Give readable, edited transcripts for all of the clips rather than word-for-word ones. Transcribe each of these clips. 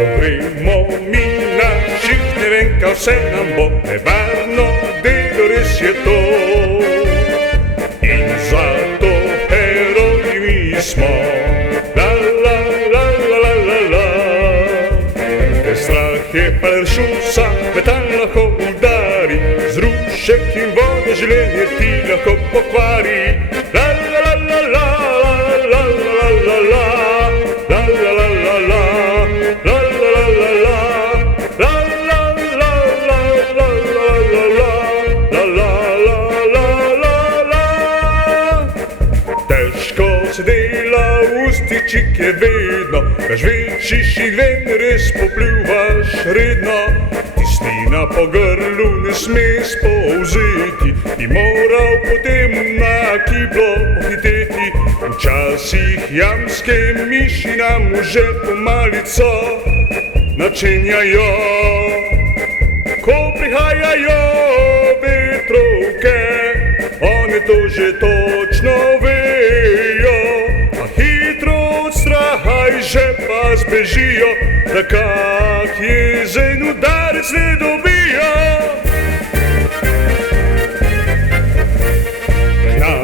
Govorimo mi naših, ne vem, kaj vse nam bo, nevarno, delo res je to. In zato heroji mi smo, la la la la la la la. Ker strah je paršusa, metan lahko udari, zrušek in voda življenje ti lahko pokvari. La la la la la la la la la la. Težko se dela ustičik je vedno, kaž večiš in ven res popljuvaš redno. Tisnina po grlu ne sme spolzeti, bi moral potem na kiblo pohiteti. Včasih jamske miši nam v žepu malico načenjajo, ko prihajajo vetrovke, one to že točno vejo, a hitro od straha iz žepa zbežijo, da kak jezen udarec ne dobijo. Na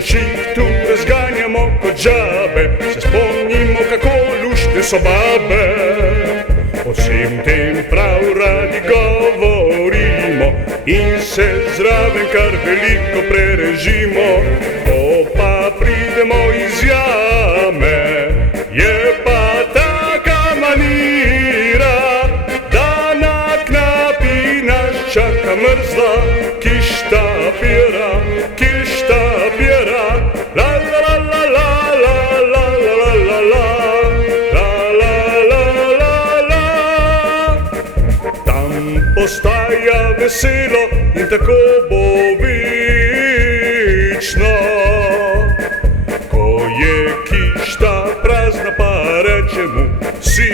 šihtu razganjamo kot žabe, se spomnimo, kako luštne so babe. O vsem tem prav radi govorimo in se zraven kar veliko prerežimo. Ko pa pridemo iz jame, je pa taka manira, da na knapi nas čaka mrzla kišta pira. La la la la la la la la la la la la la la. Tam postaja veselo in tako bo večno. Ko je kišta prazna, pa rečemo si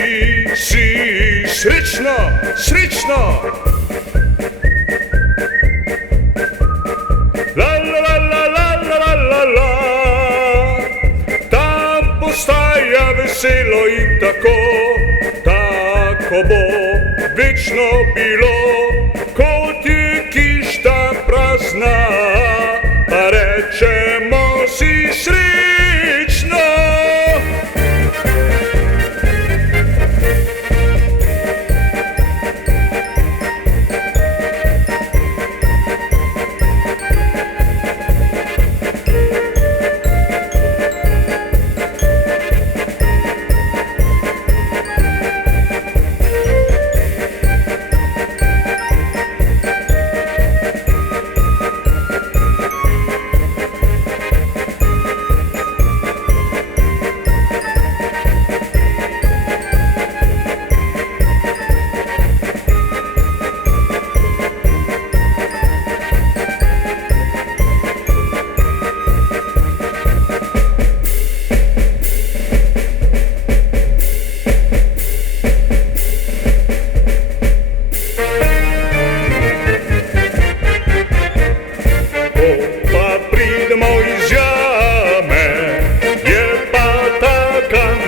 srečno, srečno. La la la la la la la la. Tam postaja veselo in tako bo večno bilo. Kot je kišta prazna, pa rečemo si srečno.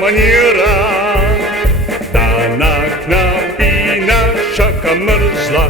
Manjera, da na knapi nas čaka mrzla